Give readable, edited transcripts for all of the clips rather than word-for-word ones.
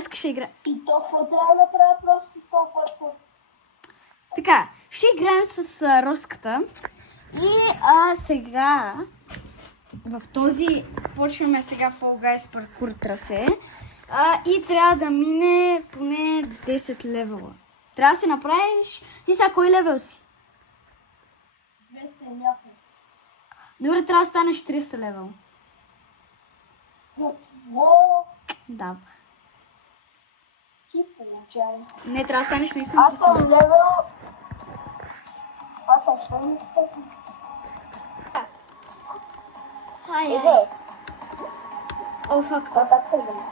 Днес ще играем. И то какво трябва да правя просто в това паркур? Така, ще играем с Роската. И сега в този почваме сега Fall Guys паркур трасе. И трябва да мине поне 10 левела. Трябва да се направиш... Ти сега кой левел си? 200 и някой. Добре, трябва да станеш 300 левел. Какво? Да. Ти получавам. Не, трябва да станеш наистина Аз съм 300 левел. левел... Що ми казвам? Ай. О, фак. Това как се взема?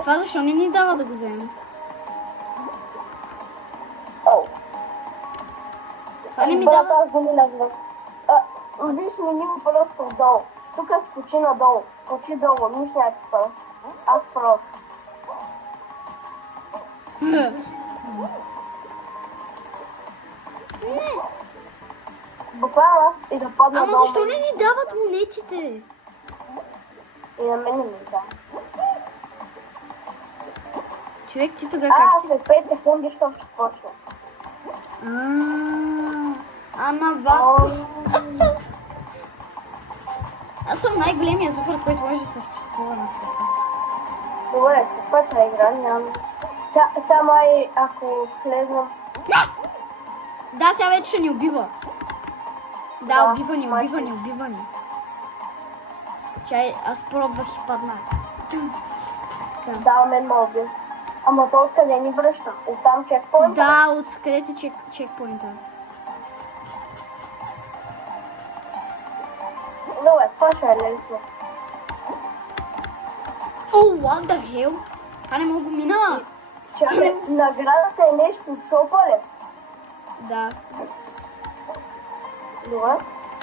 Това защо не ни дава да го вземем? О. Това не ми дава... Аз го минах. Виж ми просто долу. Тук скочи надолу. Скочи долу. Нищо няма ти става. Аз пробвам. Буквално аз и да падна Ама долу. защо не ни дават монетите? И на мен не ми дава. Човек, ти тогава как си? След 5 секунди, що ще почне. Ама вако. Аз съм най-големия зубър, който може да съществува на света. Добре, каквата игра нямам. Сега май, ако влезнам... Да, сега вече ще ни убива. Да, Да, убива май ни. Чай, аз пробвах и паднах. Да, мен ме убил. Ама то откъде ни връща? Оттам чекпоинт? Да, откъде ти чекпоинта? Добре, това ще е лесно. О, what the hell? А не мога го мина. Чакай, наградата е нещо от шопа ли? Да. Добре.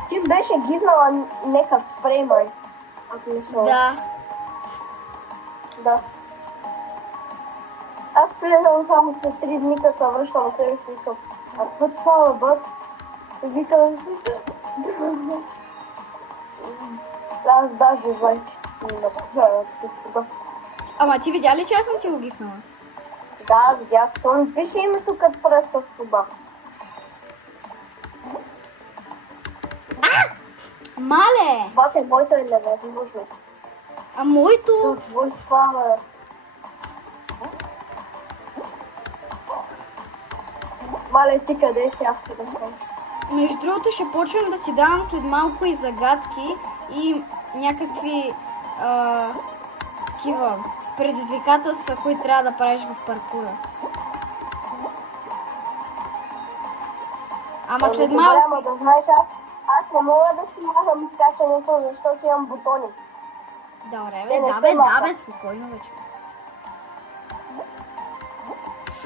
Ти беше гизнала някакъв спрей, май. Ако не съм. Да. Аз влезам само след 3 дни, като се връщам от себе си, викам. А какво това, бъд? Викам си. Аз даже знаех, че си ми направя такива. Ама ти видя ли, че аз съм ти го гифнала? Да, видях. То ми пише името като пръста в това. Мале! Бате, моето е невъзможно. А моето... Твой спава. Мале, ти къде си, аз къде съм? Между другото ще почвам да ти давам след малко и загадки и някакви такива предизвикателства, които трябва да правиш в паркура. Ама след Добре, малко... ама да знаеш, аз не мога да си махам изкачането, защото имам бутони. Добре, Те не да се махат. бе, спокойно вече.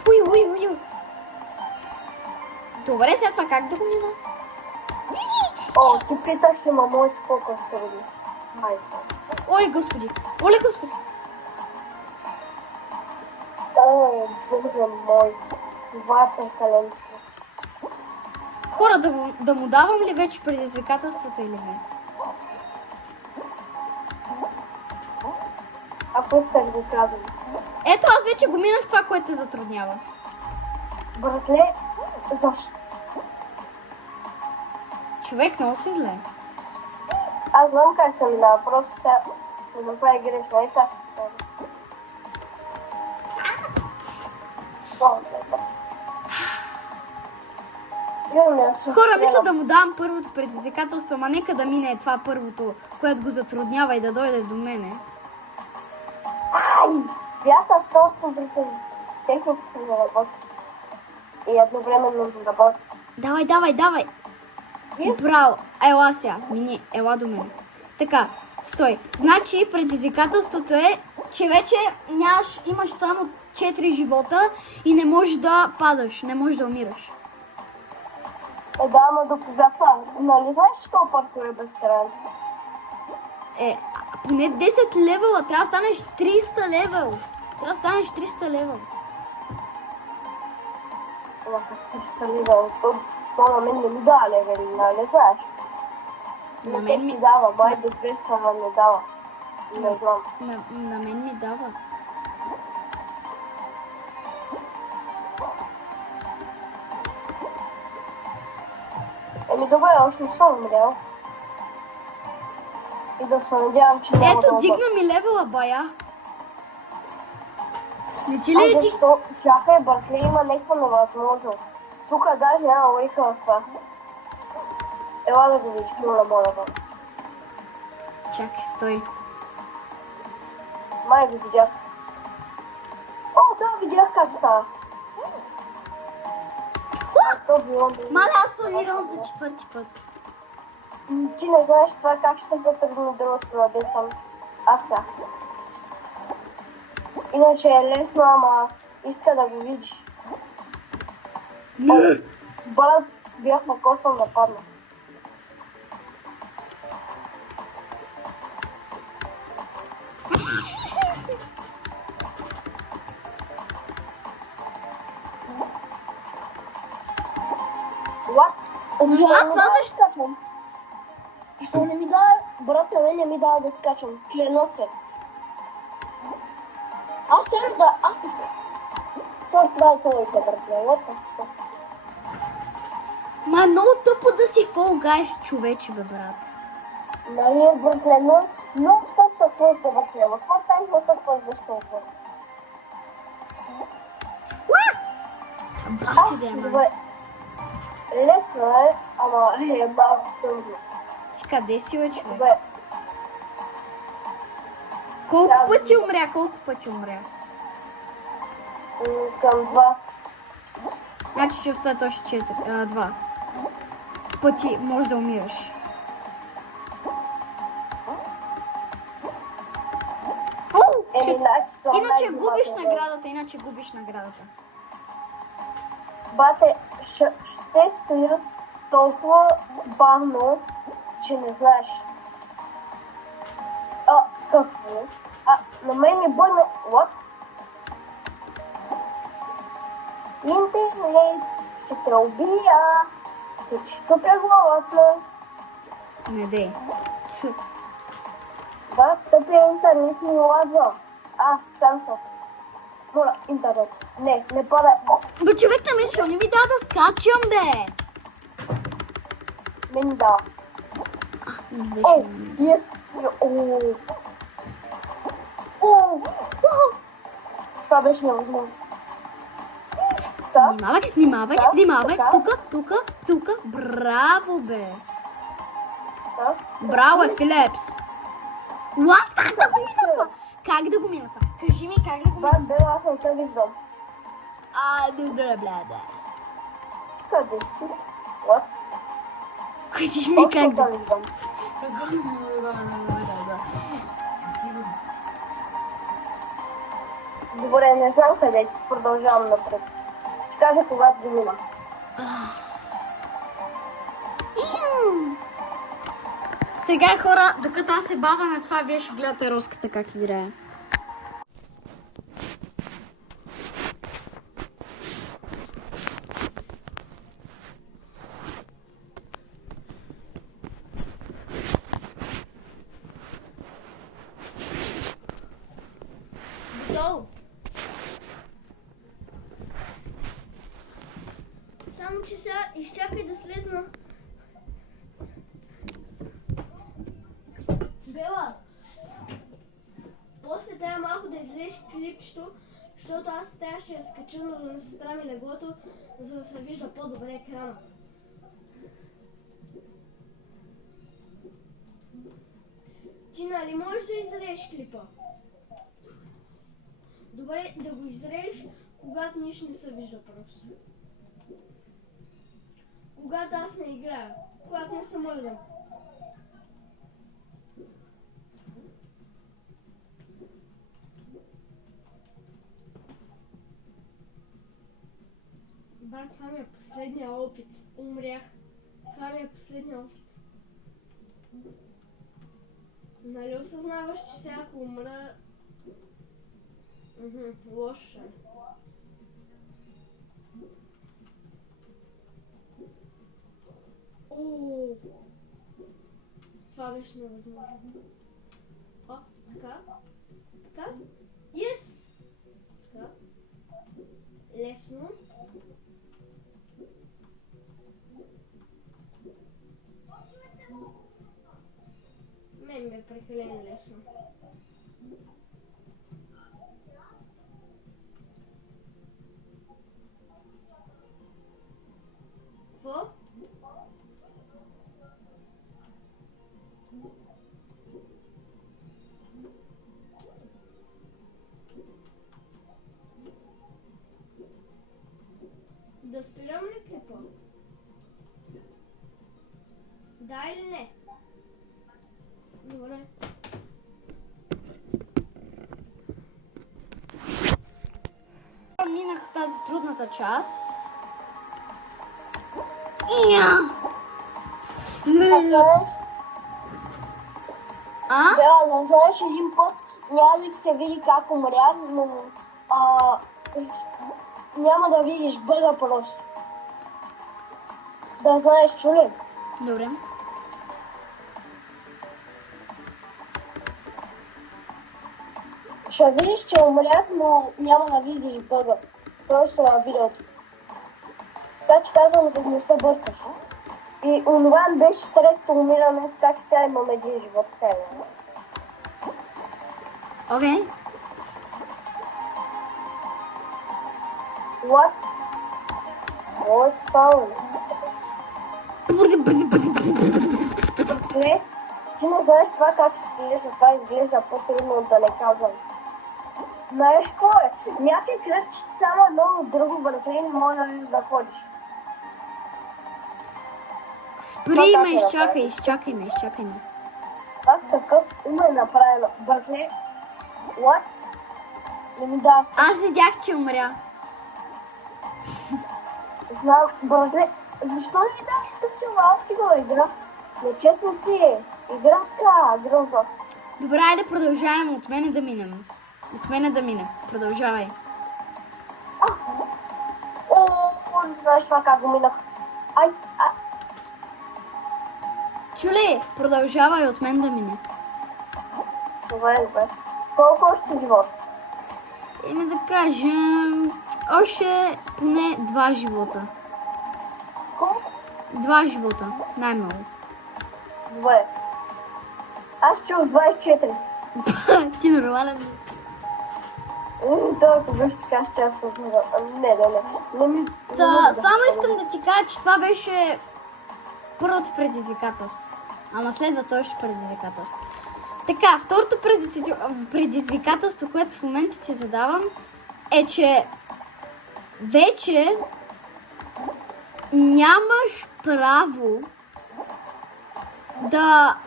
Уй. Добре, сега това как да го мина? О, ти питаш ли ма моето колко се роди? Майко. Оле, господи! О, боже мой. Това е прекалено. Хора, да му давам ли вече предизвикателството или не? Ако искаш го казвам. Ето, аз вече го минах това, което те затруднява. Братле, защо? Човек, много си зле. Аз знам как се минава, просто сега да направи грешно. Ей, сега ще Хора, мисля да му давам първото предизвикателство, ама нека да мине това първото, което го затруднява и да дойде до мене. Бях аз просто врътен. Техниката не работи. И едновременно не работи. Давай! Yes. Браво! Ела сега, мини, ела до мене. Така, стой. Значи предизвикателството е, че вече имаш само 4 живота и не можеш да падаш, не можеш да умираш. Да, ама до кога това? Нали знаеш, че това паркур е безкрайен? Поне 10 левела, трябва да станеш 300 левел. Ама как 300 левел? То на мен не ми дава левели, нали знаеш? На мен ми... ти дава, май до 200 не дава. Не знам. На мен ми дава. Еми добре, още не съм умрял. И да се надявам, че няма да Ето, умра. дигна ми левела, бая. Не ти ли А е ти? защо? Чакай, братле, има някаква невъзможно. Тук даже няма лойка в това. Ела да го видиш, моля, моля, моля. Чакай, стой. Май го видях. О, да, видях как става. То било ми... Маля, аз съм умирал за 4-ти път. Ти не знаеш това как ще затръгне делото на деца. Аз сега. Иначе е лесно, ама иска да го видиш. Не! Брат, бях накосан да падна. What? What? Това да скачам? Защо не ми дава? Брат, на мен не ми дава да скачам. Клено се. Аз съм да... Аз... Сорт дай твоите, братле. What the fuck? Ма много тъпо да си Fall Guys, човече, бе, брат. Нали, братле, но... Много стоп са твоите, братле. В Fortnite не са твоите толкова. Баси диамант. Добре. Лесно е, ама е малко тъмно. Ти къде си, бе, човек? Добре. Колко Да, пъти да. умря? Колко пъти умря? Към 2. Значи ще остат още 2 пъти може да умираш. Оу, shit. Иначе губиш наградата, иначе губиш наградата. Бате, ще стоят толкова бавно, че не знаеш. Какво? На мен ми бъдне... What? Интернет, ще те убия, ще ти щупя главата. Не дей. Да, тъпия интернет ми ладва. Сам съм. Моля, интернет. Не пада. Бе, човек на мен, защо не ми дава да скачам, бе? Не ми дава. Не беше. Yes. Това беше невъзможно. Да, Внимавай. така. Тука. Браво, бе. да. Браво, Филипс. What? Как да го мина това? Как да го мина това? Кажи ми как да го мина. Брат, Бел, аз не те виждам. Добре, бля. Къде си? What? Кажи ми как да... Точно виждам. Добре, не знам къде си. Продължавам напред. Ще кажа когато го мина. Сега, хора, докато аз се бавя на това, вие ще гледате Роската как играе. Готово. Само че сега изчакай да слезна. Бела, после трябва малко да излезеш клипчето, защото аз трябва ще я скача на сестра ми леглото, за да се вижда по-добре екрана. Ти нали можеш да изрежеш клипа? Добре, да го изрежеш, когато нищо не се вижда просто. Когато аз не играя, когато не съм мърдам. Брат, това ми е последния опит. Умрях. Това ми е последния опит. Нали осъзнаваш, че сега ако умра... лошо е. Това беше невъзможно. Така. Така. Yes! Така. Лесно. Мен ме е прекалено лесно. Какво? Да спирам ли клипа? Да или не? Добре. Минах тази трудната част. А? Бела, знаеш, един път няма да ти се види как умря, но няма да видиш бъга просто. Да знаеш, чули? Добре. Ще видиш, че умрях, но няма да видиш бъга. Просто на видеото. Сега ти казвам, за да не се бъркаш. И онова беше третото умиране, така че сега имам един живот. Окей. What? What found? Не, ти не знаеш това как изглежда. Това изглежда по-трудно да не казвам. Знаеш какво е? Някакви кръвчета само едно от друго върху не може да ходиш. Спри ме, изчакай ме. Аз какъв ум е направено? Бъркле? What? Не ми дава спа. Аз видях, че умря. Знам, бъркле. Защо не ми дава спечела? Аз ти го играх. Нечестници. Игра така, грозна. Добре, айде продължаваме. От мене да минем. Продължавай. О, знаеш това как го минах. Ай. Чули? Продължавай от мен да мине. Добре. Колко още живот? Име да кажем... Още поне 2 живота. Колко? 2 живота. Най-много. Добре. Аз чух 24. Ти нормален ли си? Толкова беше така, че аз съм... Не ми... Само искам да ти кажа, че това беше първото предизвикателство. Ама следва още предизвикателство. Така, второто предизвикателство, което в момента ти задавам, е, че вече нямаш право да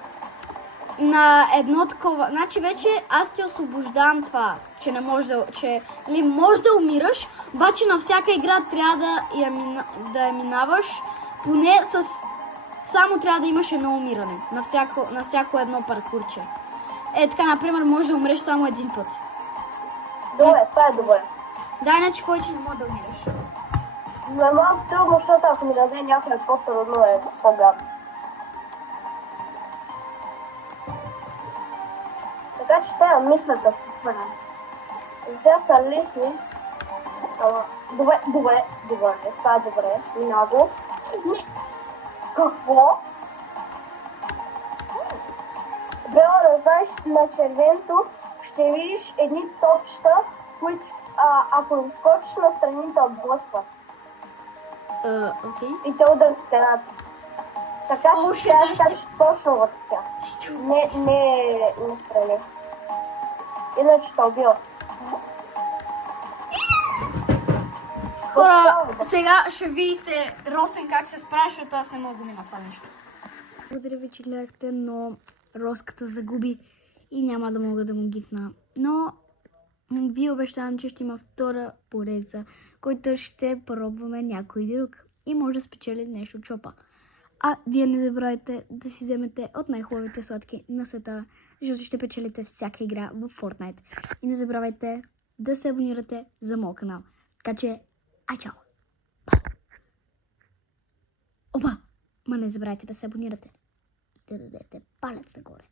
на едно такова. Значи вече аз ти освобождавам това, че не може може да умираш, обаче на всяка игра трябва да я минаваш, поне с... Само трябва да имаш едно умиране на всяко едно паркурче. Е така, например, може да умреш само един път. Добре, това е добре. Да, иначе повече не може да умираш. Но е малко трудно, защото ако ми даде някой по-трудно е по-гадно. Така че трябва да мисля какво правя. Сега са лесни. Добре, това е добре. Много. Какво? Бела, да знаеш, на червеното ще видиш едни топчета, които ако им скочиш на страните отблъскват. Окей. И те удар стената. Така ще скачаш точно върху тях. Не страни. Иначе ще убиват. Хора, сега ще видите Росен как се справя, защото аз не мога да мина това нещо. Благодаря ви, че гледахте, но Роската загуби и няма да мога да му гифна. Но ви обещавам, че ще има втора поредица, който ще пробваме някой друг и може да спечели нещо от шопа. А вие не забравяйте да си вземете от най-хубавите сладки на света, защото ще печелите всяка игра в Fortnite. И не забравяйте да се абонирате за моят канал. Така че, чао! Опа! Ма не забравяйте да се абонирате и да дадете палец нагоре.